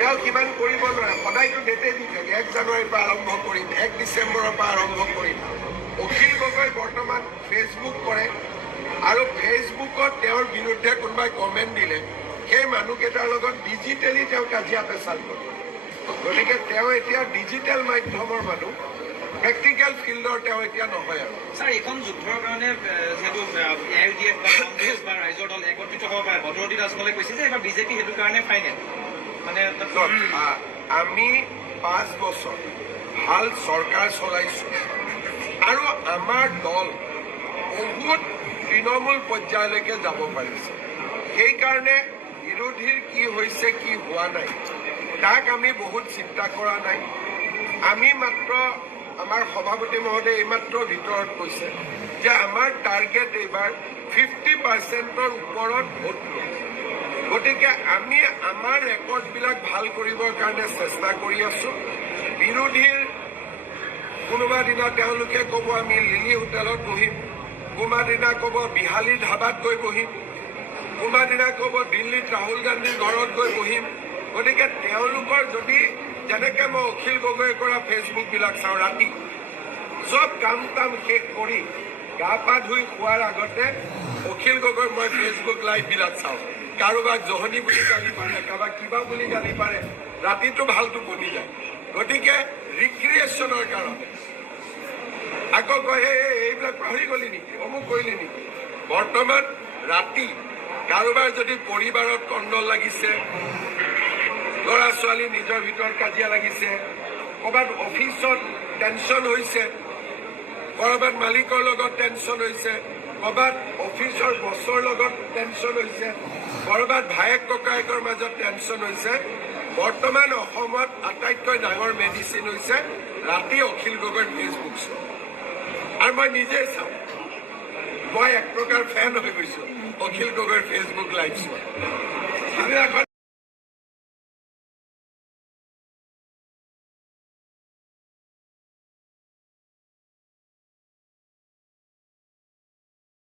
তেওঁ কিমান কৰিব নোৱাৰে, সদায়তো ডেটে দি থাকে 1 জানুৱাৰীৰ পৰা আৰম্ভ কৰিম, 1 ডিচেম্বৰৰ পৰা আৰম্ভ কৰিম। অখিল গগৈ বৰ্তমান ফেচবুক কৰে আৰু ফেচবুকত তেওঁৰ বিৰুদ্ধে কোনোবাই কমেণ্ট দিলে সেই মানুহকেইটাৰ লগত ডিজিটেলি তেওঁ কাজিয়া পেচাল কৰে। গতিকে তেওঁ এতিয়া ডিজিটেল মাধ্যমৰ মানুহ, প্ৰেক্টিকেল ফিল্ডৰ তেওঁ এতিয়া নহয় আৰু। ছাৰ, এইখন যুদ্ধৰ কাৰণে যিহেতু AUDF বা কংগ্ৰেছ বা ৰাইজৰ দল একত্ৰিত হ'ব পাৰে, বদৰুদ্দিন আজমলে কৈছে যে এবাৰ বিজেপি সেইটো কাৰণে ফাইনেল। মানে আমি 5 বছৰ ভাল চৰকাৰ চলাইছো আৰু আমাৰ দল বহুত তৃণমূল পৰ্যায়লৈকে যাব পাৰিছে। সেইকাৰণে বিৰোধীৰ কি হৈছে কি হোৱা নাই তাক আমি বহুত চিন্তা কৰা নাই। আমি মাত্ৰ আমাৰ সভাপতি মহোদয়ে এইমাত্ৰ ভিতৰত কৈছে যে আমাৰ টাৰ্গেট এইবাৰ 50%ৰ ওপৰত ভোট লোৱা। গতিকে আমি আমাৰ ৰেকৰ্ডবিলাক ভাল কৰিবৰ কাৰণে চেষ্টা কৰি আছো। বিৰোধীৰ কোনোবা দিনা তেওঁলোকে ক'ব আমি লিলি হোটেলত বহিম, কোনোবা দিনা ক'ব বিহালী ধাবাত গৈ বহিম, কোনোবা দিনা ক'ব দিল্লীত ৰাহুল গান্ধীৰ ঘৰত গৈ বহিম। গতিকে তেওঁলোকৰ যদি যেনেকৈ মই অখিল গগৈ কৰা ফেচবুকবিলাক চাওঁ, ৰাতি চব কাম শেষ কৰি গা পা ধুই খোৱাৰ আগতে অখিল গগৈ মই ফেচবুক লাইভবিলাক চাওঁ। কাৰোবাক জহনী বুলি গালি পাৰে, কাৰোবাক কিবা বুলি গালি পাৰে, ৰাতিটো ভাল টোপনি যায়। গতিকে ৰিক্ৰিয়েশ্যনৰ কাৰণে আকৌ কয় এইবিলাক পাহৰি গলি নেকি, অমুক কৰিলি নেকি। বৰ্তমান ৰাতি কাৰোবাৰ যদি পৰিবাৰত কণ্ডল লাগিছে, ল'ৰা ছোৱালী নিজৰ ভিতৰত কাজিয়া লাগিছে, ক'ৰবাত অফিচত টেনশ্যন হৈছে, ক'ৰবাত মালিকৰ লগত টেনশ্যন হৈছে, ক'ৰবাত অফিচৰ বছৰ লগত টেনশ্যন হৈছে, ক'ৰবাত ভায়েক ককায়েকৰ মাজত টেনশ্যন হৈছে, বৰ্তমান অসমত আটাইতকৈ ডাঙৰ মেডিচিন হৈছে ৰাতি অখিল গগৈৰ ফেচবুক চোৱা। আৰু মই নিজে চাওঁ, মই এক প্ৰকাৰ ফেন হৈ গৈছোঁ অখিল গগৈৰ ফেচবুক লাইভ চোৱা।